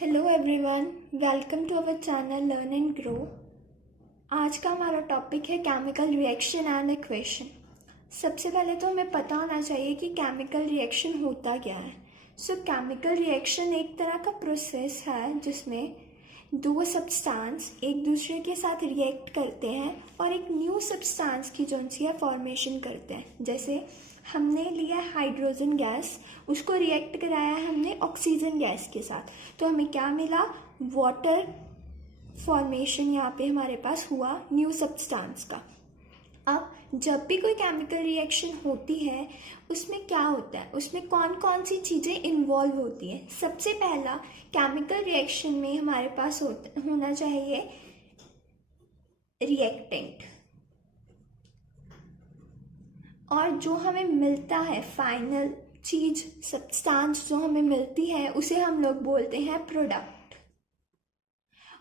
Hello everyone, welcome to our channel learn and grow. आज का हमारा टॉपिक है केमिकल रिएक्शन एंड इक्वेशन। सबसे पहले तो हमें पता होना चाहिए कि केमिकल रिएक्शन होता क्या है। केमिकल रिएक्शन एक तरह का प्रोसेस है जिसमें दो सब्सटेंस एक दूसरे के साथ रिएक्ट करते हैं और एक न्यू सब्सटेंस की जो सी है फॉर्मेशन करते हैं। जैसे हमने लिया हाइड्रोजन गैस, उसको रिएक्ट कराया है हमने ऑक्सीजन गैस के साथ, तो हमें क्या मिला? वाटर फॉर्मेशन यहाँ पे हमारे पास हुआ न्यू सब्सटेंस का। अब जब भी कोई केमिकल रिएक्शन होती है उसमें क्या होता है, उसमें कौन कौन सी चीज़ें इन्वॉल्व होती हैं। सबसे पहला, केमिकल रिएक्शन में हमारे पास होना चाहिए रिएक्टेंट, और जो हमें मिलता है फाइनल चीज सब्सटेंस जो हमें मिलती है उसे हम लोग बोलते हैं प्रोडक्ट।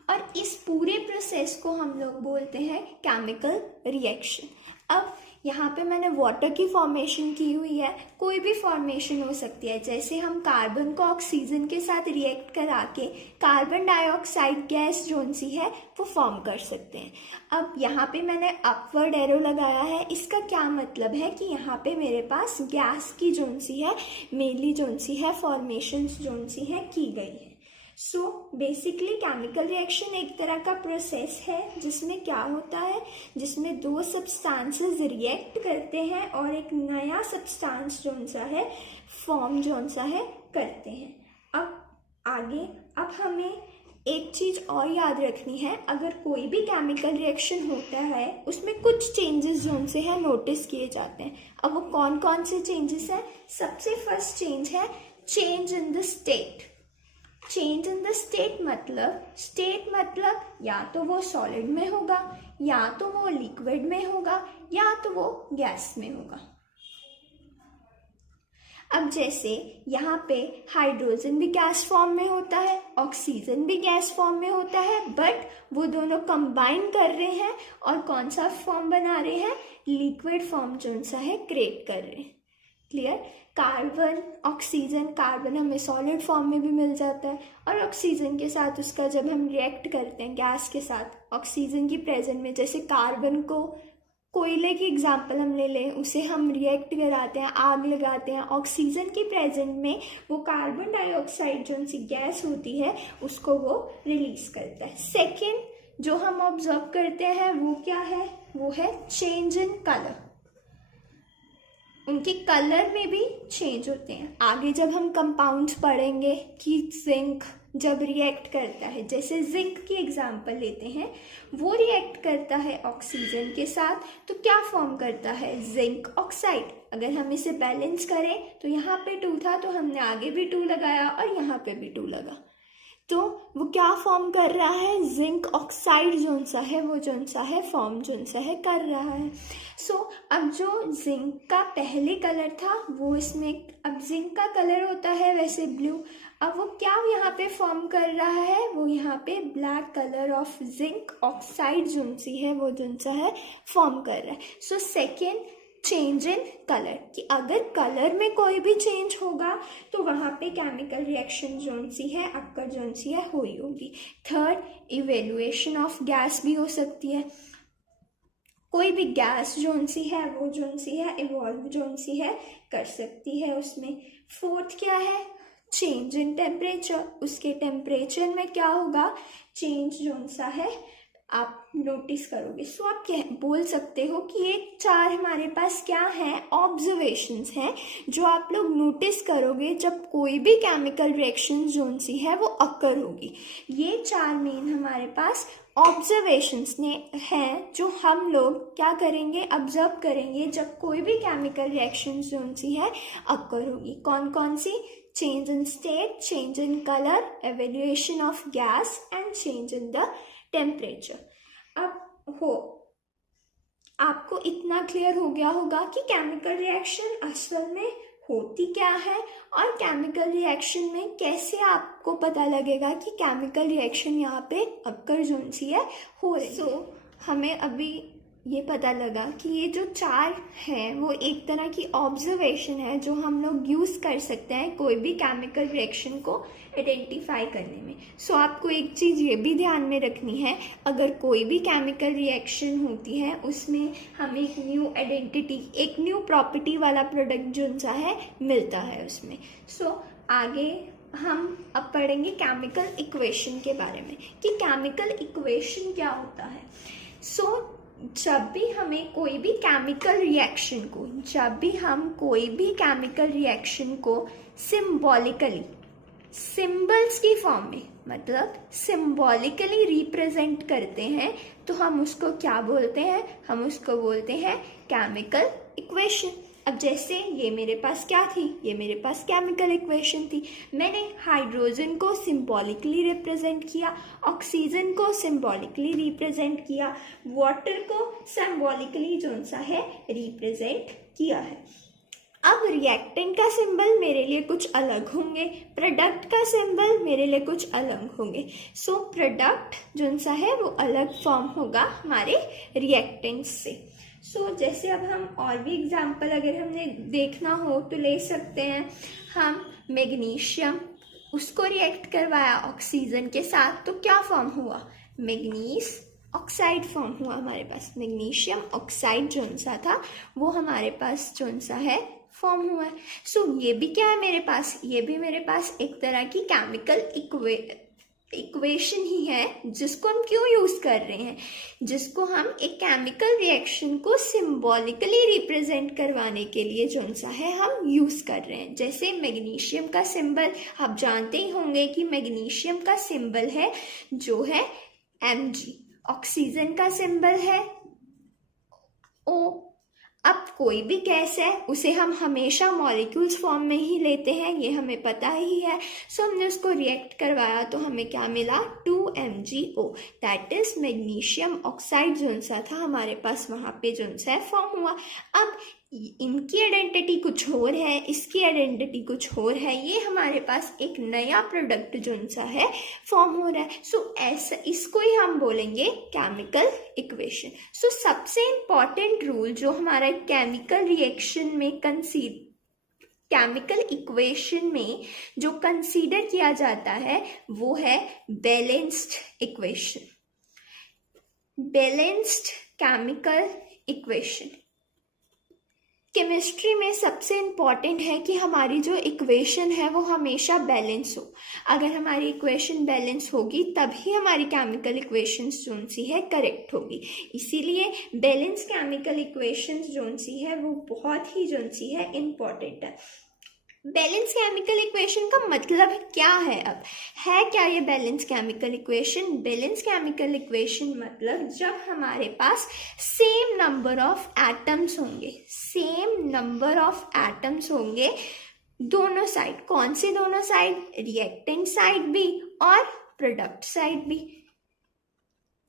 और इस पूरे प्रोसेस को हम लोग बोलते हैं केमिकल रिएक्शन। अब यहाँ पे मैंने वाटर की फॉर्मेशन की हुई है, कोई भी फॉर्मेशन हो सकती है। जैसे हम कार्बन को ऑक्सीजन के साथ रिएक्ट करा के कार्बन डाइऑक्साइड गैस जोन सी है वो फॉर्म कर सकते हैं। अब यहाँ पे मैंने अपवर्ड एरो लगाया है, इसका क्या मतलब है कि यहाँ पे मेरे पास गैस की जोन सी है, मेनली जोन सी है फॉर्मेशन जोन सी है की गई है। बेसिकली केमिकल रिएक्शन एक तरह का प्रोसेस है जिसमें क्या होता है, जिसमें दो सब्सटेंसेस रिएक्ट करते हैं और एक नया सब्सटेंस जोन सा है फॉर्म जोन सा है करते हैं। अब हमें एक चीज और याद रखनी है, अगर कोई भी केमिकल रिएक्शन होता है उसमें कुछ चेंजेस जोन से है नोटिस किए जाते हैं। अब वो कौन कौन से चेंजेस हैं? सबसे फर्स्ट चेंज है change in the state. Change in the state मतलब या तो वो सॉलिड में होगा, या तो वो लिक्विड में होगा, या तो वो गैस में होगा। अब जैसे यहाँ पे हाइड्रोजन भी गैस फॉर्म में होता है, ऑक्सीजन भी गैस फॉर्म में होता है, बट वो दोनों कंबाइन कर रहे हैं और कौन सा फॉर्म बना रहे हैं? लिक्विड फॉर्म जो सा है क्रिएट कर रहे हैं। क्लियर? कार्बन ऑक्सीजन, कार्बन हमें सॉलिड फॉर्म में भी मिल जाता है और ऑक्सीजन के साथ उसका जब हम रिएक्ट करते हैं गैस के साथ ऑक्सीजन की प्रेजेंट में, जैसे कार्बन को कोयले की एग्जांपल हम ले लें, उसे हम रिएक्ट कराते हैं, आग लगाते हैं, ऑक्सीजन की प्रेजेंट में वो कार्बन डाइऑक्साइड जो सी गैस होती है उसको वो रिलीज करता है। सेकेंड जो हम ऑब्जर्व करते हैं वो क्या है? वो है चेंज इन कलर। उनके कलर में भी चेंज होते हैं। आगे जब हम कंपाउंड्स पढ़ेंगे कि जिंक जब रिएक्ट करता है, जैसे जिंक की एग्जांपल लेते हैं, वो रिएक्ट करता है ऑक्सीजन के साथ तो क्या फॉर्म करता है? Zinc oxide. अगर हम इसे बैलेंस करें तो यहाँ पे 2 था तो हमने आगे भी 2 लगाया और यहाँ पे भी 2 लगा, तो वो क्या फॉर्म कर रहा है? जिंक ऑक्साइड जोन सा है वो जोन सा है फॉर्म जोन सा है कर रहा है। अब जो जिंक का पहले कलर था वो इसमें, अब जिंक का कलर होता है वैसे ब्लू, अब वो क्या यहाँ पे फॉर्म कर रहा है? वो यहाँ पे black colour of zinc oxide zone सी है वो जोन सा है फॉर्म कर रहा है। सेकेंड चेंज इन कलर, कि अगर कलर में कोई भी चेंज होगा तो वहाँ पे केमिकल रिएक्शन जोन सी है अक्कर जोन सी है हुई होगी। थर्ड, इवेल्युएशन ऑफ गैस भी हो सकती है, कोई भी गैस जोन सी है वो जोन सी है इवॉल्व जोन सी है कर सकती है उसमें। फोर्थ क्या है? चेंज इन टेम्परेचर, उसके टेम्परेचर में क्या होगा? चेंज जोन सा है आप नोटिस करोगे। आप क्या बोल सकते हो कि ये 4 हमारे पास क्या है? ऑब्जर्वेशंस हैं जो आप लोग नोटिस करोगे जब कोई भी केमिकल रिएक्शन जोन सी है वो अक्कर होगी। ये 4 मेन हमारे पास ऑब्जर्वेशंस ने हैं जो हम लोग क्या करेंगे? ऑब्जर्व करेंगे जब कोई भी केमिकल रिएक्शन जोन सी है अक्कर होगी। कौन कौन सी? Change in state, change in colour, evaluation of gas and change in the temperature. अब आपको इतना क्लियर हो गया होगा कि केमिकल रिएक्शन असल में होती क्या है और केमिकल रिएक्शन में कैसे आपको पता लगेगा कि केमिकल रिएक्शन यहाँ पे अक्कर जोन सी है हो रही। हमें अभी ये पता लगा कि ये जो 4 है वो एक तरह की ऑब्जर्वेशन है जो हम लोग यूज़ कर सकते हैं कोई भी केमिकल रिएक्शन को आइडेंटिफाई करने में। सो आपको एक चीज़ ये भी ध्यान में रखनी है, अगर कोई भी केमिकल रिएक्शन होती है उसमें हमें एक न्यू आइडेंटिटी, एक न्यू प्रॉपर्टी वाला प्रोडक्ट जो सा है मिलता है उसमें। सो आगे हम अब पढ़ेंगे केमिकल इक्वेशन के बारे में कि केमिकल इक्वेशन क्या होता है। सो जब भी हमें कोई भी केमिकल रिएक्शन को, जब भी हम कोई भी केमिकल रिएक्शन को सिंबॉलिकली, सिंबल्स की फॉर्म में, मतलब सिंबॉलिकली रिप्रेजेंट करते हैं तो हम उसको क्या बोलते हैं? हम उसको बोलते हैं केमिकल इक्वेशन। अब जैसे ये मेरे पास क्या थी? ये मेरे पास केमिकल इक्वेशन थी। मैंने हाइड्रोजन को सिंबॉलिकली रिप्रेजेंट किया, ऑक्सीजन को सिंबॉलिकली रिप्रेजेंट किया, वाटर को सिंबॉलिकली जो सा है रिप्रेजेंट किया है। अब रिएक्टेंट का सिंबल मेरे लिए कुछ अलग होंगे, प्रोडक्ट का सिंबल मेरे लिए कुछ अलग होंगे। सो प्रोडक्ट जो सा है वो अलग फॉर्म होगा हमारे रिएक्टेंट्स से। सो जैसे अब हम और भी एग्जाम्पल अगर हमने देखना हो तो ले सकते हैं। हम मैग्नीशियम, उसको रिएक्ट करवाया ऑक्सीजन के साथ तो क्या फॉर्म हुआ? मैग्नीज ऑक्साइड फॉर्म हुआ हमारे पास। मैग्नीशियम ऑक्साइड जो सा था वो हमारे पास जो सा है फॉर्म हुआ है। सो ये भी क्या है मेरे पास? ये भी मेरे पास एक तरह की केमिकल इक्वेशन ही है जिसको हम क्यों यूज कर रहे हैं? जिसको हम एक केमिकल रिएक्शन को सिंबॉलिकली रिप्रेजेंट करवाने के लिए जो सा है हम यूज कर रहे हैं। जैसे मैग्नीशियम का सिंबल आप जानते ही होंगे कि मैग्नीशियम का सिंबल है जो है Mg, ऑक्सीजन का सिंबल है O। अब कोई भी गैस है उसे हम हमेशा मॉलिक्यूल्स फॉर्म में ही लेते हैं, ये हमें पता ही है। सो हमने उसको रिएक्ट करवाया तो हमें क्या मिला? 2MgO, that is magnesium oxide जो सा था हमारे पास वहाँ पे जो सा है फॉर्म हुआ। अब इनकी आइडेंटिटी कुछ और है, इसकी आइडेंटिटी कुछ और है, ये हमारे पास एक नया प्रोडक्ट जो सा है फॉर्म हो रहा है। सो ऐसा इसको ही हम बोलेंगे केमिकल इक्वेशन। सो सबसे इम्पॉर्टेंट रूल जो हमारा केमिकल रिएक्शन में केमिकल इक्वेशन में जो कंसीडर किया जाता है वो है balanced equation, balanced chemical equation. Chemistry में सबसे इम्पॉर्टेंट है कि हमारी जो इक्वेशन है वो हमेशा बैलेंस हो। अगर हमारी इक्वेशन बैलेंस होगी तभी हमारी केमिकल इक्वेशंस जो सी है करेक्ट होगी। इसीलिए बैलेंस केमिकल इक्वेशंस जो सी है वो बहुत ही जो सी है इम्पॉर्टेंट है। बैलेंस केमिकल इक्वेशन का मतलब क्या है? अब है क्या ये balance chemical equation? Balance chemical equation मतलब जब हमारे पास सेम नंबर ऑफ एटम्स होंगे, सेम नंबर ऑफ एटम्स होंगे दोनों साइड। कौन से दोनों साइड? रिएक्टेंट साइड भी और प्रोडक्ट साइड भी।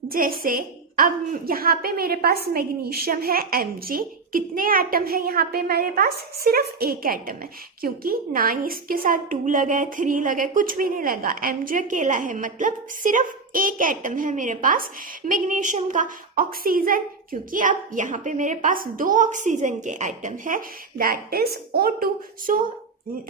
जैसे अब यहाँ पे मेरे पास मैग्नीशियम है Mg, कितने एटम है यहाँ पे मेरे पास? सिर्फ एक एटम है, क्योंकि ना ही इसके साथ 2 लगा है, 3 लगा है, कुछ भी नहीं लगा। Mg अकेला है, मतलब सिर्फ एक एटम है मेरे पास मैग्नीशियम का। ऑक्सीजन, क्योंकि अब यहाँ पे मेरे पास 2 ऑक्सीजन के एटम है, दैट इज O2। सो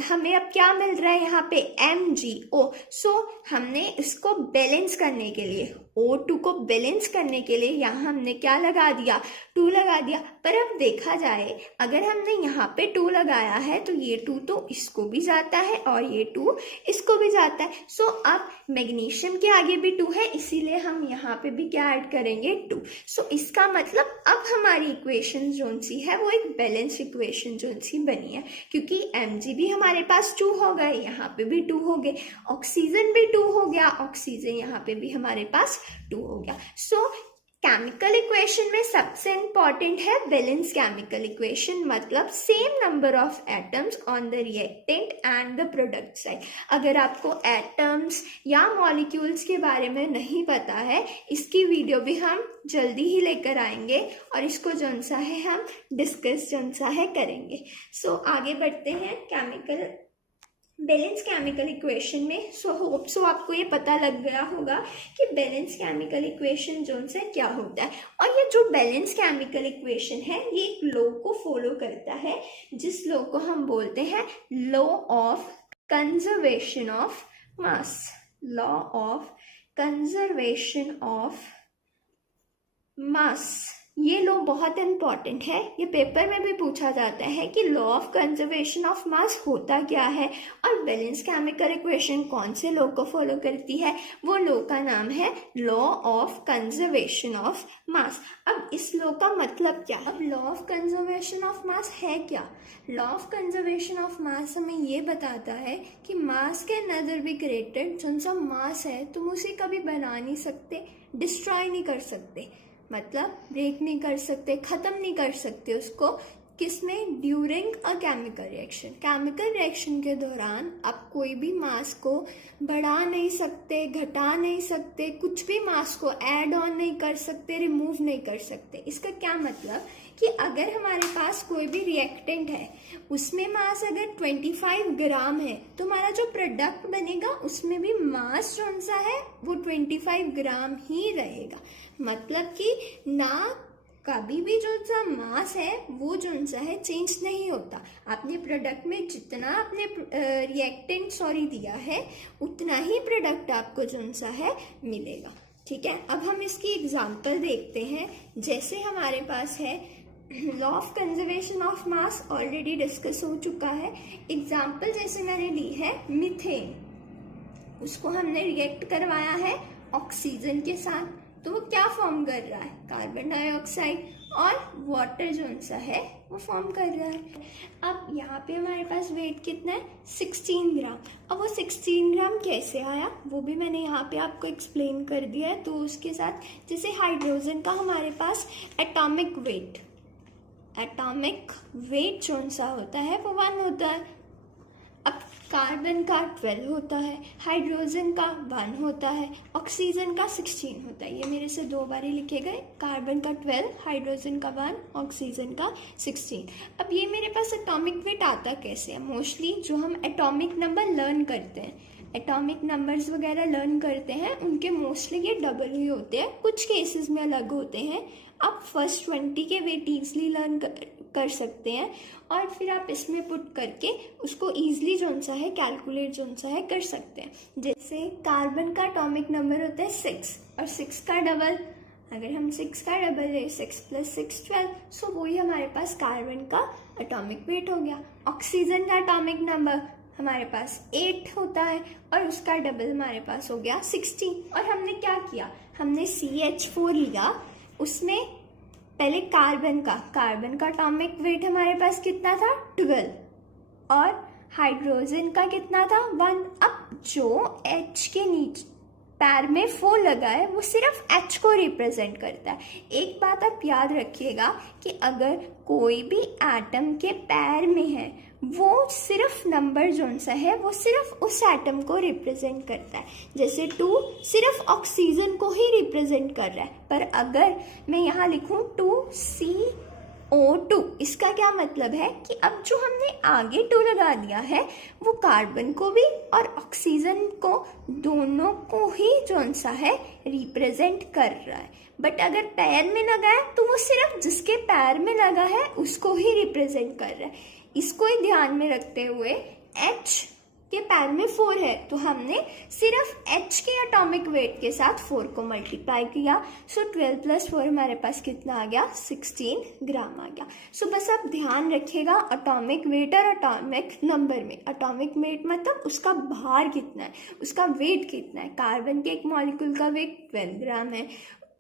हमें अब क्या मिल रहा है यहाँ पे? MgO। सो हमने इसको बैलेंस करने के लिए, O2 को बैलेंस करने के लिए यहाँ हमने क्या लगा दिया? 2 लगा दिया। पर अब देखा जाए अगर हमने यहाँ पे 2 लगाया है तो ये 2 तो इसको भी जाता है और ये 2 इसको भी जाता है। सो अब मैग्नीशियम के आगे भी 2 है, इसीलिए हम यहाँ पे भी क्या ऐड करेंगे? 2। सो इसका मतलब अब हमारी इक्वेशन जो सी है वो एक बैलेंस इक्वेशन जो सी बनी है, क्योंकि Mg भी हमारे पास 2 हो गए, यहाँ पे भी 2 हो गए, ऑक्सीजन भी 2 हो गया, ऑक्सीजन यहाँ पे भी हमारे पास 2 हो गया। सो केमिकल इक्वेशन में सबसे इंपॉर्टेंट है बैलेंस केमिकल इक्वेशन, मतलब same number of atoms on the reactant and the product side. अगर आपको एटम्स या मॉलिक्यूल्स के बारे में नहीं पता है, इसकी वीडियो भी हम जल्दी ही लेकर आएंगे और इसको जौन सा है हम डिस्कस जौन सा है करेंगे। सो आगे बढ़ते हैं केमिकल बैलेंस केमिकल इक्वेशन में सो आपको ये पता लग गया होगा कि बैलेंस केमिकल इक्वेशन जो से क्या होता है। और ये जो बैलेंस केमिकल इक्वेशन है ये एक लॉ को फॉलो करता है, जिस लॉ को हम बोलते हैं law of conservation of mass. Law of conservation of मास, ये लॉ बहुत इंपॉर्टेंट है, ये पेपर में भी पूछा जाता है कि लॉ ऑफ कंजर्वेशन ऑफ मास होता क्या है और बैलेंस केमिकल इक्वेशन कौन से लॉ को फॉलो करती है। वो लॉ का नाम है लॉ ऑफ कंजर्वेशन ऑफ मास। अब इस लॉ का मतलब क्या है? अब लॉ ऑफ कंजर्वेशन ऑफ मास है क्या? लॉ ऑफ कंजर्वेशन ऑफ मास हमें ये बताता है कि मास के नदर बी क्रिएटेड, जो सा मास है तुम उसे कभी बना नहीं सकते, डिस्ट्रॉय नहीं कर सकते, मतलब ब्रेक नहीं कर सकते, खत्म नहीं कर सकते उसको। किसमें? During a chemical reaction. Chemical reaction के दौरान आप कोई भी मास को बढ़ा नहीं सकते, घटा नहीं सकते, कुछ भी मास को ऐड ऑन नहीं कर सकते, रिमूव नहीं कर सकते। इसका क्या मतलब कि अगर हमारे पास कोई भी रिएक्टेंट है, उसमें मास अगर 25 ग्राम है तो हमारा जो प्रोडक्ट बनेगा उसमें भी मास जो सा है वो 25 ग्राम ही रहेगा। मतलब कि ना कभी भी जो सा मास है वो जो सा है चेंज नहीं होता। आपने प्रोडक्ट में जितना आपने रिएक्टेंट दिया है उतना ही प्रोडक्ट आपको जो सा है मिलेगा। ठीक है, अब हम इसकी एग्जांपल देखते हैं। जैसे हमारे पास है law of conservation of mass, already discuss हो चुका है। एग्जांपल जैसे मैंने ली है मीथेन, उसको हमने रिएक्ट करवाया है ऑक्सीजन के साथ, तो वो क्या फॉर्म कर रहा है? कार्बन डाइऑक्साइड और वाटर जो सा है वो फॉर्म कर रहा है। अब यहाँ पे हमारे पास वेट कितना है? 16 ग्राम। अब वो 16 ग्राम कैसे आया वो भी मैंने यहाँ पे आपको एक्सप्लेन कर दिया है। तो उसके साथ जैसे हाइड्रोजन का हमारे पास एटॉमिक वेट जो सा होता है वो 1 होता है। अब कार्बन का 12 होता है, हाइड्रोजन का 1 होता है, ऑक्सीजन का 16 होता है। ये मेरे से 2 बार ही लिखे गए, कार्बन का 12, हाइड्रोजन का 1, ऑक्सीजन का 16। अब ये मेरे पास एटॉमिक वेट आता कैसे है? मोस्टली जो हम एटॉमिक नंबर लर्न करते हैं, एटॉमिक नंबर्स वगैरह लर्न करते हैं, उनके मोस्टली ये डबल ही होते हैं, कुछ केसेस में अलग होते हैं। आप फर्स्ट 20 के वेट ईजिली लर्न कर सकते हैं और फिर आप इसमें पुट करके उसको ईजिली जो सा है कैलकुलेट जो सा है कर सकते हैं। जैसे कार्बन का एटॉमिक नंबर होता है 6 और 6 का डबल, अगर हम 6 का डबल ले 6 + 6 12, सो वही हमारे पास कार्बन का एटॉमिक वेट हो गया। ऑक्सीजन का एटॉमिक नंबर हमारे पास 8 होता है और उसका डबल हमारे पास हो गया 16। और हमने क्या किया? हमने CH4 लिया, उसमें पहले कार्बन का एटॉमिक वेट हमारे पास कितना था? 12 और हाइड्रोजन का कितना था? 1। अब जो H के नीचे पैर में 4 लगा है वो सिर्फ H को रिप्रेजेंट करता है। एक बात आप याद रखिएगा कि अगर कोई भी एटम के पैर में है वो सिर्फ नंबर जो सा है वो सिर्फ उस एटम को रिप्रेजेंट करता है। जैसे 2 सिर्फ ऑक्सीजन को ही रिप्रेजेंट कर रहा है, पर अगर मैं यहाँ लिखूं 2CO2, इसका क्या मतलब है कि अब जो हमने आगे 2 लगा दिया है वो कार्बन को भी और ऑक्सीजन को दोनों को ही जो सा है रिप्रेजेंट कर रहा है। बट अगर पैर में लगा है तो वो सिर्फ जिसके पैर में लगा है उसको ही रिप्रेजेंट कर रहा है। इसको ही ध्यान में रखते हुए H के पैर में 4 है तो हमने सिर्फ H के एटॉमिक वेट के साथ 4 को मल्टीप्लाई किया। सो 12 + 4 हमारे पास कितना आ गया? 16 ग्राम आ गया। सो बस आप ध्यान रखिएगा एटॉमिक वेट और एटॉमिक नंबर में। एटॉमिक वेट मतलब उसका भार कितना है, उसका वेट कितना है। कार्बन के एक मॉलिक्यूल का वेट 12 ग्राम है।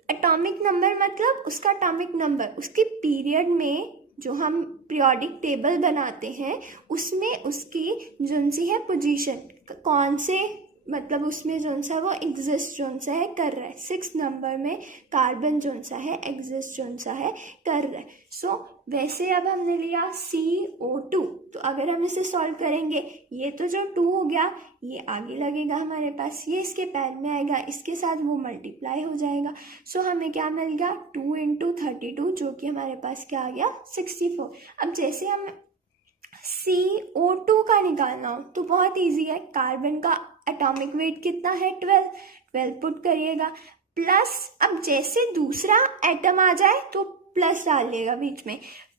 एटॉमिक नंबर मतलब उसका एटॉमिक नंबर, उसके पीरियड में जो हम पीरियोडिक टेबल बनाते हैं उसमें उसकी जो सी है पोजीशन कौन से, मतलब उसमें जो सा वो एग्जिस्ट जो सा है कर रहा है। 6 नंबर में कार्बन जो सा है एग्जिस्ट जो सा है कर रहा है। सो वैसे अब हमने लिया CO2, तो अगर हम इसे सॉल्व करेंगे ये तो जो 2 हो गया ये आगे लगेगा हमारे पास, ये इसके पैर में आएगा, इसके साथ वो मल्टीप्लाई हो जाएगा। सो हमें क्या मिल गया? 2 × 32 जो कि हमारे पास क्या आ गया? 64। अब जैसे हम CO2 का निकालना हो तो बहुत इजी है। कार्बन का एटॉमिक वेट कितना है? 12 पुट करिएगा, प्लस अब जैसे दूसरा एटम आ जाए तो प्लस डालिएगा बीच में,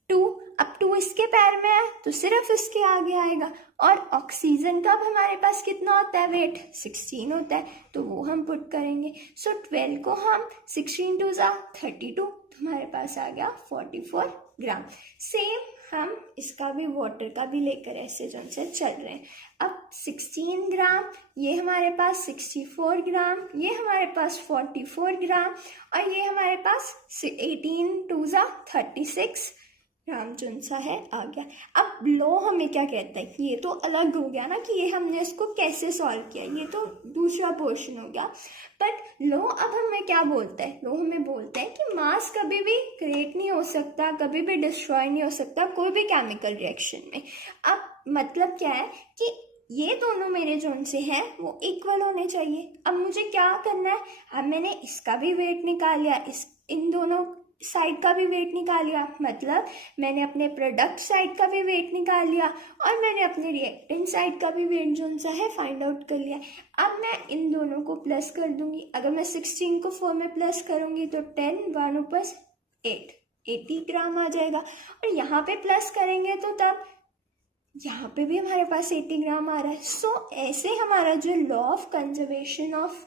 2। अब 2 इसके पैर में है तो सिर्फ इसके आगे आएगा। और ऑक्सीजन का अब हमारे पास कितना होता है वेट? 16 होता है, तो वो हम पुट करेंगे। सो 12 को हम 16 2 32, तो हमारे पास आ गया 44 ग्राम। सेम हम इसका भी वाटर का भी लेकर ऐसे जो से चल रहे हैं। अब 16 ग्राम, ये हमारे पास 64 ग्राम, ये हमारे पास 44 ग्राम, और ये हमारे पास 18 2 36 ग्राम जो सा है आ गया। अब लॉ हमें क्या कहता है कि ये तो अलग हो गया ना, कि ये हमने इसको कैसे सॉल्व किया, ये तो दूसरा पोर्शन हो गया। बट लॉ अब हमें क्या बोलता है? लॉ हमें बोलता है कि मास कभी भी क्रिएट नहीं हो सकता, कभी भी डिस्ट्रॉय नहीं हो सकता कोई भी केमिकल रिएक्शन में। अब मतलब क्या है कि ये दोनों मेरे जोन से हैं वो इक्वल होने चाहिए। अब मुझे क्या करना है? अब मैंने इसका भी वेट निकाल लिया, इन दोनों साइड का भी वेट निकाल लिया, मतलब मैंने अपने प्रोडक्ट साइड का भी वेट निकाल लिया, और मैंने अपने रिएक्टेंट साइड का भी वेट जो सा है फाइंड आउट कर लिया। अब मैं इन दोनों को प्लस कर दूंगी। अगर मैं 16 को 4 में प्लस करूंगी तो 10 1 ऊपर 8 80 ग्राम आ जाएगा। और यहाँ पे प्लस करेंगे तो तब यहाँ पे भी हमारे पास 80 ग्राम आ रहा है। सो ऐसे हमारा जो लॉ ऑफ कंजर्वेशन ऑफ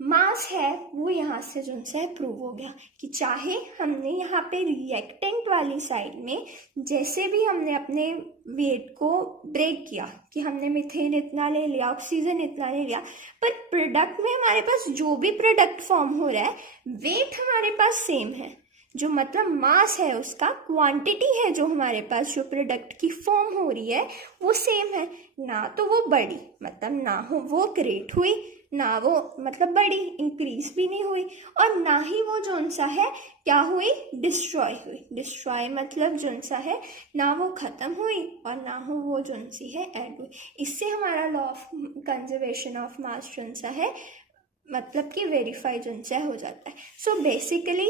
मास है वो यहाँ से जो है प्रूव हो गया कि चाहे हमने यहाँ पे रिएक्टेंट वाली साइड में जैसे भी हमने अपने वेट को ब्रेक किया कि हमने मीथेन इतना ले लिया, ऑक्सीजन इतना ले लिया, पर प्रोडक्ट में हमारे पास जो भी प्रोडक्ट फॉर्म हो रहा है वेट हमारे पास सेम है। जो मतलब मास है उसका, क्वांटिटी है जो हमारे पास जो प्रोडक्ट की फॉर्म हो रही है वो सेम है। ना तो वो बड़ी मतलब ना हो वो क्रिएट हुई, ना वो मतलब बड़ी इंक्रीज भी नहीं हुई, और ना ही वो जोन सा है क्या हुई? डिस्ट्रॉय हुई। डिस्ट्रॉय मतलब जोन सा है ना वो खत्म हुई और ना हो वो जोन सी है ऐड हुई। इससे हमारा law of conservation of mass zone सा है मतलब कि वेरीफाई जो हो जाता है। So basically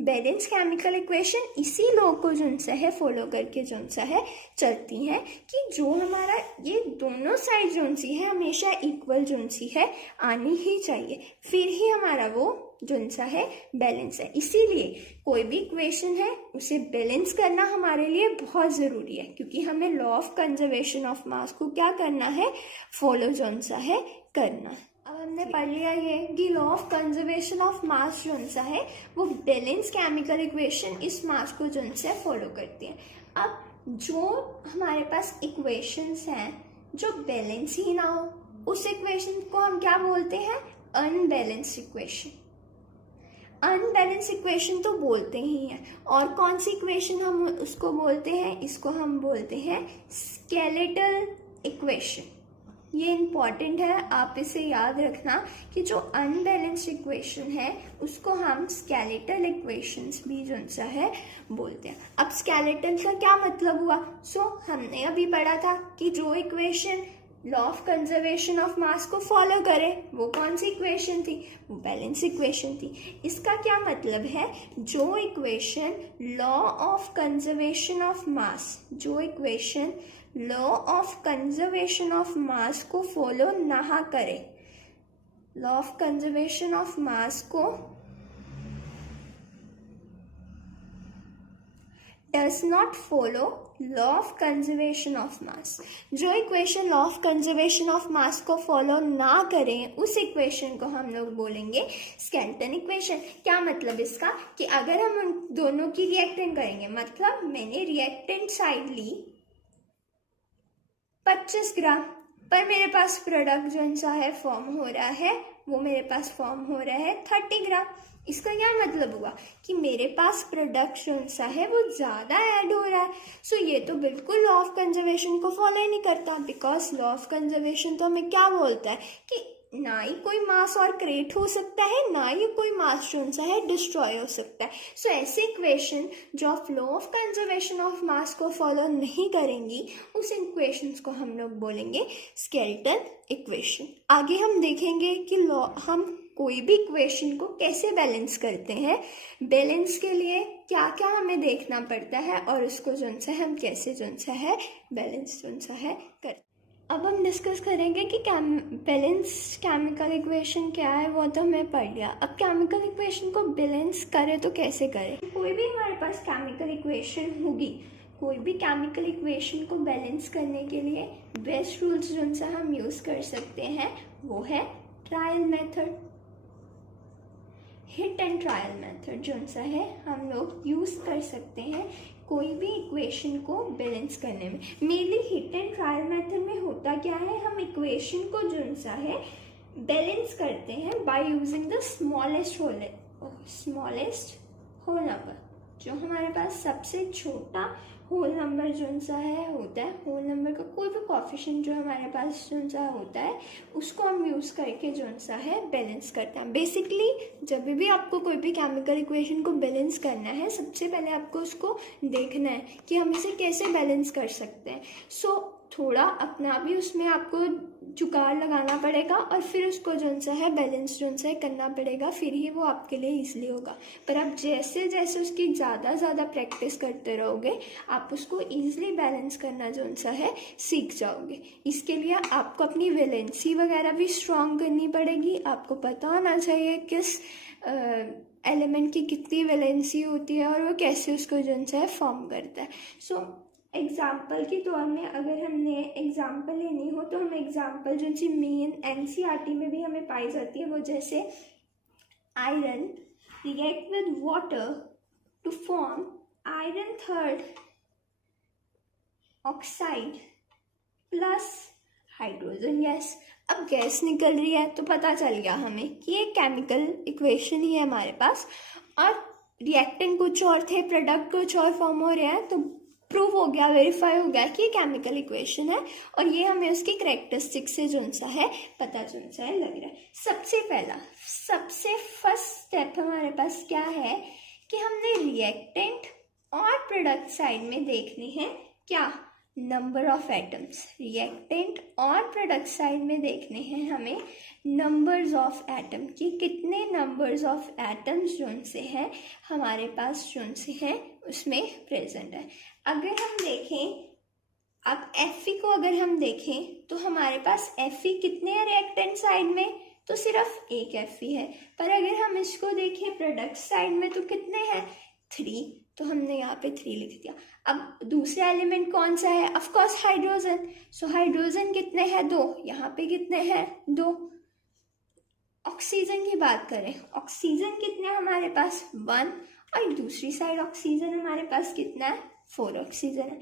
balance chemical equation इसी लॉ को जो है फॉलो करके जो है चलती हैं कि जो हमारा ये दोनों साइड जो सी है हमेशा इक्वल जो सी है आनी ही चाहिए, फिर ही हमारा वो जो सा है बैलेंस है। इसीलिए कोई भी इक्वेशन है उसे बैलेंस करना हमारे लिए बहुत ज़रूरी है, क्योंकि हमें law of conservation of mass को क्या करना है? फॉलो जो सा है करना। अब हमने पढ़ लिया ये कि law of conservation of mass जो सा है वो बैलेंस केमिकल इक्वेशन इस मास को जो है फॉलो करती है। अब जो हमारे पास इक्वेशंस हैं जो बैलेंस ही ना हो उस इक्वेशन को हम क्या बोलते हैं? Unbalanced equation. अनबैलेंस इक्वेशन तो बोलते ही हैं। और कौन सी इक्वेशन हम उसको बोलते हैं? इसको हम बोलते हैं स्केलेटल इक्वेशन। ये इम्पॉर्टेंट है, आप इसे याद रखना कि जो अनबैलेंस्ड इक्वेशन है उसको हम स्केलेटल इक्वेशंस भी जो सा है बोलते हैं। अब स्केलेटल का क्या मतलब हुआ? हमने अभी पढ़ा था कि जो equation law of conservation of mass को फॉलो करे वो कौन सी इक्वेशन थी? वो बैलेंस इक्वेशन थी। इसका क्या मतलब है? जो equation law of conservation of mass, जो equation law of conservation of mass को फॉलो ना करे, law of conservation of mass को does not follow law of conservation of mass, जो equation law of conservation of mass को follow ना करें उस इक्वेशन को हम लोग बोलेंगे स्केलेटन इक्वेशन। क्या मतलब इसका? कि अगर हम उन दोनों की रिएक्टेंट करेंगे, मतलब मैंने रिएक्टेंट साइड ली 25 ग्राम, पर मेरे पास प्रोडक्ट जो सा है फॉर्म हो रहा है वो मेरे पास फॉर्म हो रहा है 30 ग्राम। इसका क्या मतलब हुआ? कि मेरे पास प्रोडक्ट जो सा है वो ज़्यादा ऐड हो रहा है। सो ये तो बिल्कुल लॉ ऑफ कंजर्वेशन को फॉलो ही नहीं करता, बिकॉज लॉ ऑफ कंजर्वेशन तो हमें क्या बोलता है कि ना ही कोई मास और क्रिएट हो सकता है, ना ही कोई मास जो सा है डिस्ट्रॉय हो सकता है। सो ऐसे इक्वेशन जो law of conservation of mass को फॉलो नहीं करेंगी, उस इक्वेशंस को हम लोग बोलेंगे स्केलेटन इक्वेशन। आगे हम देखेंगे कि हम कोई भी इक्वेशन को कैसे बैलेंस करते हैं, बैलेंस के लिए क्या क्या हमें देखना पड़ता है, और उसको जो सा हम कैसे जो सा है बैलेंस जो सा है कर। अब हम डिस्कस करेंगे कि बैलेंस केमिकल इक्वेशन क्या है, वो तो हमें पढ़ लिया। अब केमिकल इक्वेशन को बैलेंस करें तो कैसे करें। कोई भी हमारे पास केमिकल इक्वेशन होगी, कोई भी केमिकल इक्वेशन को बैलेंस करने के लिए बेस्ट रूल्स जो सा हम यूज़ कर सकते हैं वो है trial method, hit and trial method जो सा है हम लोग यूज़ कर सकते हैं कोई भी इक्वेशन को बैलेंस करने में। Mainly hit and trial method में होता क्या है, हम इक्वेशन को जो सा है बैलेंस करते हैं by using the smallest whole number. जो हमारे पास सबसे छोटा होल नंबर जो सा है होता है, होल नंबर का कोई भी कोएफिशिएंट जो हमारे पास जो सा होता है उसको हम यूज़ करके जो सा है बैलेंस करते हैं। बेसिकली जब भी आपको कोई भी केमिकल इक्वेशन को बैलेंस करना है, सबसे पहले आपको उसको देखना है कि हम इसे कैसे बैलेंस कर सकते हैं। थोड़ा अपना भी उसमें आपको जुगाड़ लगाना पड़ेगा और फिर उसको जो सा है बैलेंस जो सा है करना पड़ेगा, फिर ही वो आपके लिए ईजिली होगा। पर आप जैसे जैसे उसकी ज़्यादा प्रैक्टिस करते रहोगे, आप उसको ईजिली बैलेंस करना जो सा है सीख जाओगे। इसके लिए आपको अपनी वैलेंसी वगैरह भी स्ट्रॉन्ग करनी पड़ेगी। आपको पता होना चाहिए किस एलिमेंट की कितनी वैलेंसी होती है और वो कैसे उसको जो सा है फॉर्म करता है। एग्जाम्पल के तौर में अगर हमने एग्जाम्पल लेनी हो तो हम एग्जाम्पल जो सी मेन एनसीईआरटी में भी हमें पाई जाती है, वो जैसे iron react with water to form iron third oxide plus hydrogen gas. अब गैस निकल रही है तो पता चल गया हमें कि ये केमिकल इक्वेशन ही है हमारे पास, और रिएक्टेंट कुछ और थे, प्रोडक्ट कुछ और फॉर्म हो रहा है, तो प्रूव हो गया, वेरीफाई हो गया कि ये केमिकल इक्वेशन है और ये हमें उसकी कैरेक्टरिस्टिक से जो सा है पता जो सा है लग रहा है। सबसे फर्स्ट स्टेप हमारे पास क्या है कि हमने रिएक्टेंट और प्रोडक्ट साइड में देखनी है क्या, नंबर ऑफ एटम्स। रिएक्टेंट और प्रोडक्ट साइड में देखने हैं हमें नंबर्स ऑफ एटम की, कितने नंबर्स ऑफ एटम्स जो से हैं हमारे पास जो से हैं उसमें प्रेजेंट है। अगर हम देखें, अब Fe को अगर हम देखें तो हमारे पास Fe कितने हैं रिएक्टेंट साइड में, तो सिर्फ एक Fe है। पर अगर हम इसको देखें प्रोडक्ट साइड में तो कितने हैं, 3, तो हमने यहाँ पे 3 लिख दिया। अब दूसरा एलिमेंट कौन सा है, ऑफ कोर्स हाइड्रोजन। हाइड्रोजन कितने हैं, 2, यहाँ पे कितने हैं, 2। ऑक्सीजन की बात करें, ऑक्सीजन कितने हैं हमारे पास, 1, और दूसरी साइड ऑक्सीजन हमारे पास कितना है, 4 ऑक्सीजन है।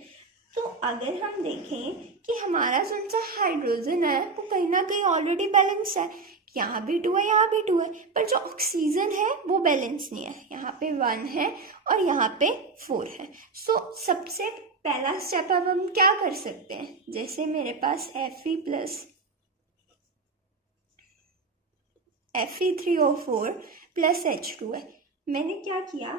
तो अगर हम देखें कि हमारा जो सा हाइड्रोजन है वो कहीं ना कहीं ऑलरेडी बैलेंस है, यहाँ भी 2 है, यहाँ भी 2 है, पर जो ऑक्सीजन है वो बैलेंस नहीं है, यहाँ पे 1 है और यहाँ पे 4 है। सबसे पहला स्टेप अब हम क्या कर सकते हैं, जैसे मेरे पास Fe3O4 प्लस H2 है, मैंने क्या किया,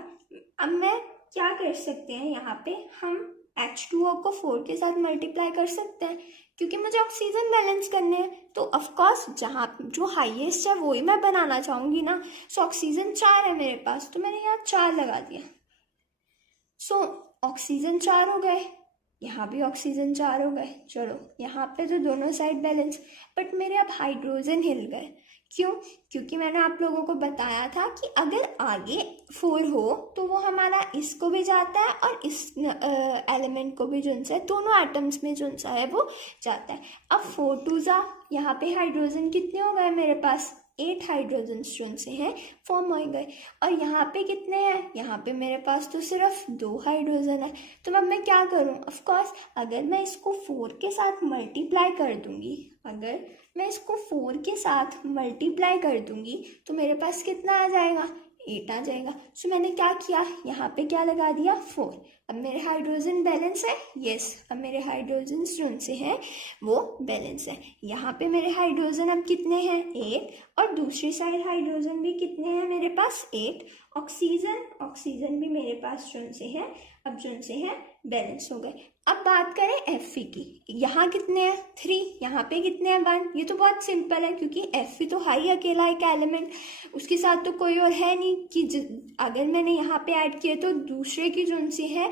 अब मैं क्या कर सकते हैं, यहाँ पे हम H2O को 4 के साथ मल्टीप्लाई कर सकते हैं क्योंकि मुझे ऑक्सीजन बैलेंस करने हैं। तो ऑफकोर्स जहाँ जो हाईएस्ट है वही मैं बनाना चाहूँगी ना। ऑक्सीजन 4 है मेरे पास, तो मैंने यहाँ 4 लगा दिया। ऑक्सीजन 4 हो गए, यहाँ भी ऑक्सीजन 4 हो गए। चलो यहाँ पे तो दोनों साइड बैलेंस, बट मेरे अब हाइड्रोजन हिल गए। क्यों, क्योंकि मैंने आप लोगों को बताया था कि अगर आगे 4 हो तो वो हमारा इसको भी जाता है और इस एलिमेंट को भी जो है दोनों एटम्स में जो है वो जाता है। अब 4 2 जा, यहाँ पे हाइड्रोजन कितने हो गए मेरे पास, 8 हाइड्रोजन जो से हैं फॉर्म हो गए। और यहाँ पे कितने हैं, यहाँ पे मेरे पास तो सिर्फ 2 हाइड्रोजन है। तो अब मैं क्या करूँ, ऑफ कोर्स अगर मैं इसको 4 के साथ मल्टीप्लाई कर दूंगी, अगर मैं इसको 4 के साथ मल्टीप्लाई कर दूंगी तो मेरे पास कितना आ जाएगा, 8 आ जाएगा। सो मैंने क्या किया, यहाँ पे क्या लगा दिया 4। अब मेरे हाइड्रोजन बैलेंस है, यस, अब मेरे हाइड्रोजन जोन से हैं वो बैलेंस है। यहाँ पे मेरे हाइड्रोजन अब कितने हैं 8, और दूसरी साइड हाइड्रोजन भी कितने हैं मेरे पास 8। ऑक्सीजन भी मेरे पास जोन से है, अब जोन से है बैलेंस हो गए। अब बात करें Fe की, यहाँ कितने हैं 3, यहाँ पे कितने हैं 1। ये तो बहुत सिंपल है क्योंकि Fe तो है ही अकेला एक एलिमेंट, उसके साथ तो कोई और है नहीं कि अगर मैंने यहाँ पे ऐड किए तो दूसरे की जोन से है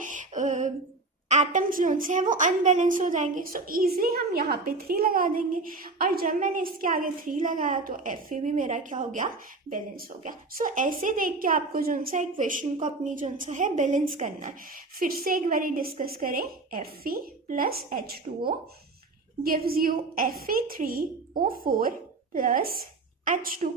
एटम्स जोन से है वो अनबैलेंस हो जाएंगे। सो इजीली हम यहाँ पे 3 लगा देंगे, और जब मैंने इसके आगे 3 लगाया तो Fe भी मेरा क्या हो गया बैलेंस हो गया। सो ऐसे देख के आपको जोन सा इक्वेशन को अपनी जोन सा है बैलेंस करना है। फिर से एक बारी डिस्कस करें, Fe plus H2O gives you Fe3O4 plus H2।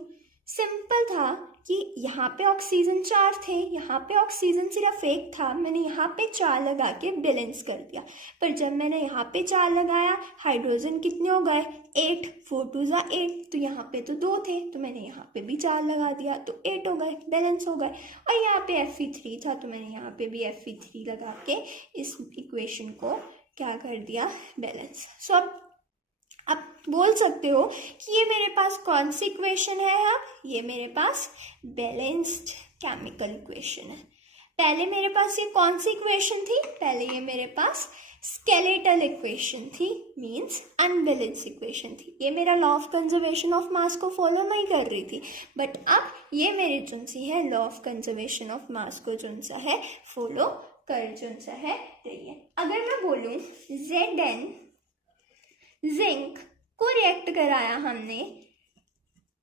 Simple था कि यहाँ पे ऑक्सीजन 4 थे, यहाँ पे ऑक्सीजन सिर्फ 1 था, मैंने यहाँ पे 4 लगा के बैलेंस कर दिया। पर जब मैंने यहाँ पे 4 लगाया, हाइड्रोजन कितने हो गए 8, 4 2 ज़ा 8, तो यहाँ पे तो 2 थे तो मैंने यहाँ पे भी 4 लगा दिया तो 8 हो गए, बैलेंस हो गए। और यहाँ पे Fe3 था तो मैंने यहाँ पे भी Fe3 लगा के इस इक्वेशन को क्या कर दिया बैलेंस। सो अब बोल सकते हो कि ये मेरे पास कौन सी इक्वेशन है, अब ये मेरे पास बैलेंस्ड केमिकल इक्वेशन है। पहले मेरे पास ये कौन सी इक्वेशन थी, पहले ये मेरे पास स्केलेटल इक्वेशन थी, मींस अनबैलेंस इक्वेशन थी। ये मेरा law of conservation of mass को फॉलो नहीं कर रही थी, बट अब ये मेरी जोन सी है law of conservation of mass को जोन सा है फॉलो कर जोन सा है रही है। अगर मैं बोलूँ Zn जिंक को रिएक्ट कराया हमने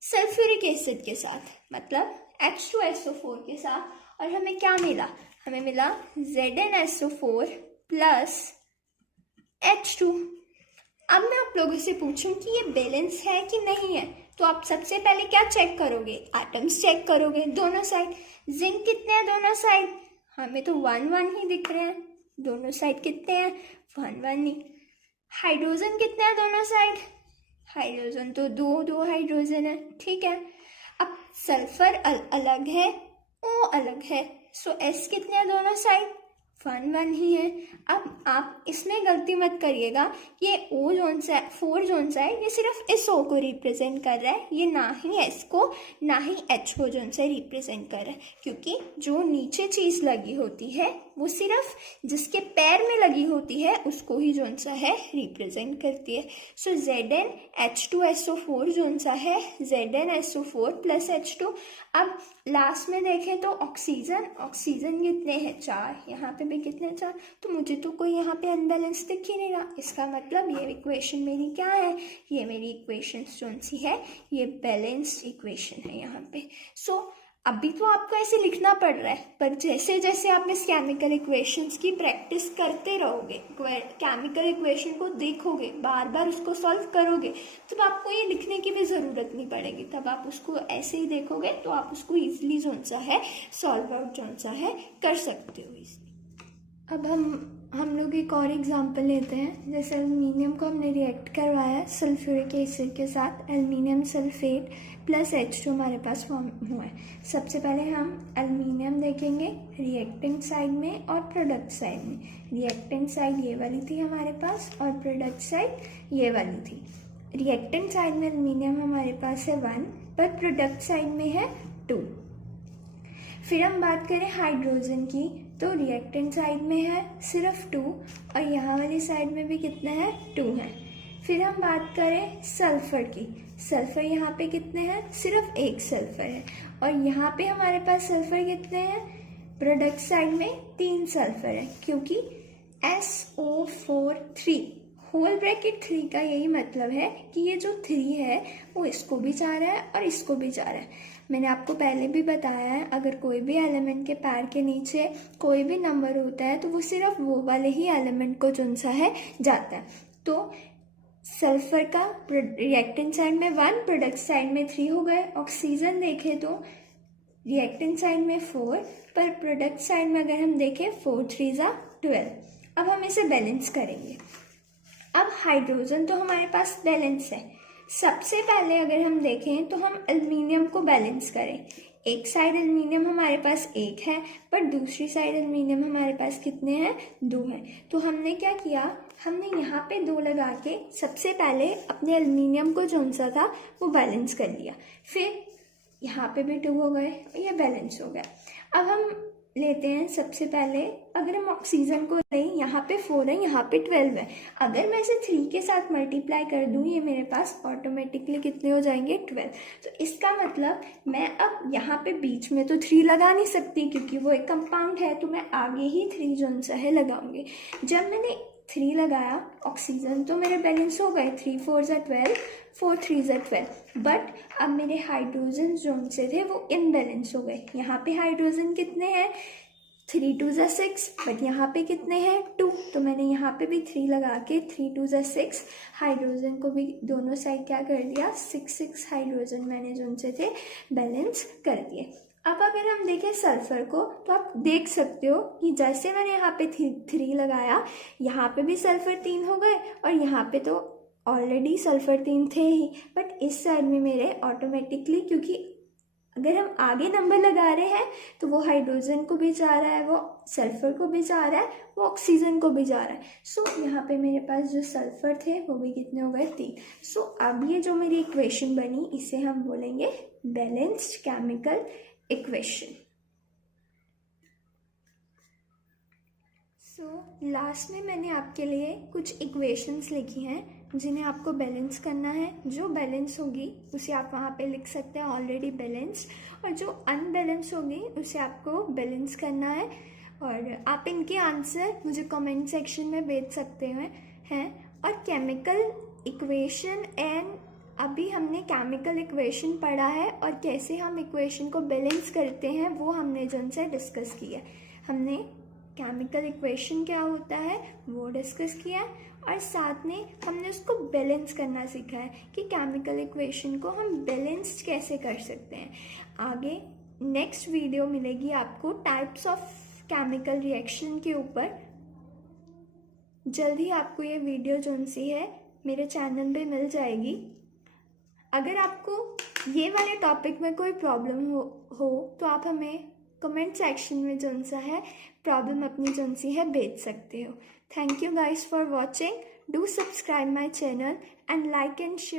सल्फ्यूरिक एसिड के साथ, मतलब H2SO4 के साथ, और हमें क्या मिला, हमें मिला ZnSO4 प्लस H2। अब मैं आप लोगों से पूछूं कि ये बैलेंस है कि नहीं है, तो आप सबसे पहले क्या चेक करोगे, एटम्स चेक करोगे दोनों साइड। जिंक कितने हैं दोनों साइड, हमें तो 1 1 ही दिख रहे हैं, दोनों साइड कितने हैं 1 1 ही। हाइड्रोजन कितने हैं दोनों साइड, हाइड्रोजन तो 2 हाइड्रोजन है, ठीक है। अब सल्फर अलग है, O अलग है, सो S कितने हैं दोनों साइड 1 1 ही है। अब आप इसमें गलती मत करिएगा, ये O जोन सा 4 जोन सा है, ये सिर्फ इस O को रिप्रेजेंट कर रहा है, ये ना ही S को ना ही H को जोन से रिप्रेजेंट कर रहा है, क्योंकि जो नीचे चीज़ लगी होती है वो सिर्फ जिसके पैर में लगी होती है उसको ही जोन सा है रिप्रेजेंट करती है। सो ZnH2SO4 जोन सा है ZnSO4 प्लस H2। अब लास्ट में देखें तो ऑक्सीजन कितने हैं 4, यहाँ पे भी कितने 4, तो मुझे तो कोई यहाँ पे अनबैलेंस दिख ही नहीं रहा। इसका मतलब ये इक्वेशन मेरी क्या है, ये मेरी इक्वेशन जोन सी है ये बैलेंस्ड इक्वेशन है यहाँ पे। सो अभी तो आपको ऐसे लिखना पड़ रहा है, पर जैसे जैसे आप इस केमिकल इक्वेशंस की प्रैक्टिस करते रहोगे, केमिकल इक्वेशन को देखोगे, बार बार उसको सॉल्व करोगे, तब आपको ये लिखने की भी ज़रूरत नहीं पड़ेगी, तब आप उसको ऐसे ही देखोगे तो आप उसको ईजिली जोन सा है सॉल्व आउट जोन सा है कर सकते हो ईजिली। अब हम लोग एक और एग्जांपल लेते हैं, जैसे एल्युमिनियम को हमने रिएक्ट करवाया सल्फ्यूरिक एसिड के साथ, एल्युमिनियम सल्फेट प्लस H2 हमारे पास फॉर्म हुआ है। सबसे पहले हम एल्युमिनियम देखेंगे रिएक्टेंट साइड में और प्रोडक्ट साइड में। रिएक्टेंट साइड ये वाली थी हमारे पास और प्रोडक्ट साइड ये वाली थी। रिएक्टेंट साइड में एल्युमिनियम हमारे पास है 1, पर प्रोडक्ट साइड में है 2। फिर हम बात करें हाइड्रोजन की, तो रिएक्टेंट साइड में है सिर्फ 2 और यहाँ वाली साइड में भी कितने हैं 2 हैं। फिर हम बात करें सल्फर की, सल्फर यहाँ पे कितने हैं सिर्फ 1 सल्फर है, और यहाँ पे हमारे पास सल्फर कितने हैं, प्रोडक्ट साइड में 3 सल्फर है, क्योंकि SO4 होल ब्रैकेट 3 का यही मतलब है कि ये जो 3 है वो इसको भी जा रहा है और इसको भी जा रहा है। मैंने आपको पहले भी बताया है, अगर कोई भी एलिमेंट के पैर के नीचे कोई भी नंबर होता है तो वो सिर्फ वो वाले ही एलिमेंट को चुन सा है जाता है। तो सल्फर का रिएक्टेंट साइड में 1, प्रोडक्ट साइड में 3 हो गए। ऑक्सीजन देखें तो रिएक्टेंट साइड में 4, पर प्रोडक्ट साइड में अगर हम देखें 4 3 ज़ा 12। अब हम इसे बैलेंस करेंगे। अब हाइड्रोजन तो हमारे पास बैलेंस है। सबसे पहले अगर हम देखें तो हम एल्युमिनियम को बैलेंस करें। एक साइड एल्युमिनियम हमारे पास एक है, पर दूसरी साइड एल्युमिनियम हमारे पास कितने हैं, 2 हैं। तो हमने क्या किया, हमने यहाँ पे 2 लगा के सबसे पहले अपने एल्युमिनियम को जो सा था वो बैलेंस कर लिया, फिर यहाँ पे भी 2 हो गए, ये बैलेंस हो गया। अब हम लेते हैं सबसे पहले, अगर हम ऑक्सीजन को लें, यहाँ पे 4 है, यहाँ पे 12 है। अगर मैं इसे 3 के साथ मल्टीप्लाई कर दूँ, ये मेरे पास ऑटोमेटिकली कितने हो जाएंगे, 12। तो इसका मतलब मैं अब यहाँ पे बीच में तो 3 लगा नहीं सकती क्योंकि वो एक कंपाउंड है, तो मैं आगे ही 3 जो सा है लगाऊंगी। जब मैंने 3 लगाया ऑक्सीजन तो मेरे बैलेंस हो गए, 3 4 ज़ा 12, 4 3 ज़ा 12। बट अब मेरे हाइड्रोजन जोन से थे वो इनबैलेंस हो गए। यहाँ पे हाइड्रोजन कितने हैं, 3 2 ज़ा 6, बट यहाँ पे कितने हैं, 2। तो मैंने यहाँ पे भी 3 लगा के 3 2 ज़ा 6, हाइड्रोजन को भी दोनों साइड क्या कर दिया, 6 6 हाइड्रोजन मैंने जो से थे बैलेंस कर दिए। अब अगर हम देखें सल्फर को, तो आप देख सकते हो कि जैसे मैंने यहाँ पे 3 लगाया, यहाँ पे भी सल्फर 3 हो गए, और यहाँ पे तो ऑलरेडी सल्फर 3 थे ही, बट इस साइड में मेरे ऑटोमेटिकली, क्योंकि अगर हम आगे नंबर लगा रहे हैं तो वो हाइड्रोजन को भी जा रहा है, वो सल्फर को भी जा रहा है, वो ऑक्सीजन को भी जा रहा है। सो यहाँ पे मेरे पास जो सल्फर थे वो भी कितने हो गए, 3। सो अब ये जो मेरी इक्वेशन बनी, इसे हम बोलेंगे बैलेंस्ड केमिकल इक्वेशन। लास्ट में मैंने आपके लिए कुछ इक्वेशंस लिखी हैं जिन्हें आपको बैलेंस करना है। जो बैलेंस होगी उसे आप वहाँ पे लिख सकते हैं ऑलरेडी बैलेंस्ड, और जो अनबैलेंस होगी उसे आपको बैलेंस करना है। और आप इनके आंसर मुझे कमेंट सेक्शन में भेज सकते हैं। और केमिकल इक्वेशन एंड अभी हमने केमिकल इक्वेशन पढ़ा है, और कैसे हम इक्वेशन को बैलेंस करते हैं वो हमने जिनसे डिस्कस किया। हमने केमिकल इक्वेशन क्या होता है वो डिस्कस किया, और साथ में हमने उसको बैलेंस करना सीखा है कि केमिकल इक्वेशन को हम बैलेंस कैसे कर सकते हैं। आगे नेक्स्ट वीडियो मिलेगी आपको टाइप्स ऑफ केमिकल रिएक्शन के ऊपर। जल्दी आपको ये वीडियो जोन सी है मेरे चैनल पे मिल जाएगी। अगर आपको ये वाले टॉपिक में कोई प्रॉब्लम हो तो आप हमें कमेंट सेक्शन में जोन सा है प्रॉब्लम अपनी जोन सी है भेज सकते हो। Thank you guys for watching. Do subscribe my channel and like and share.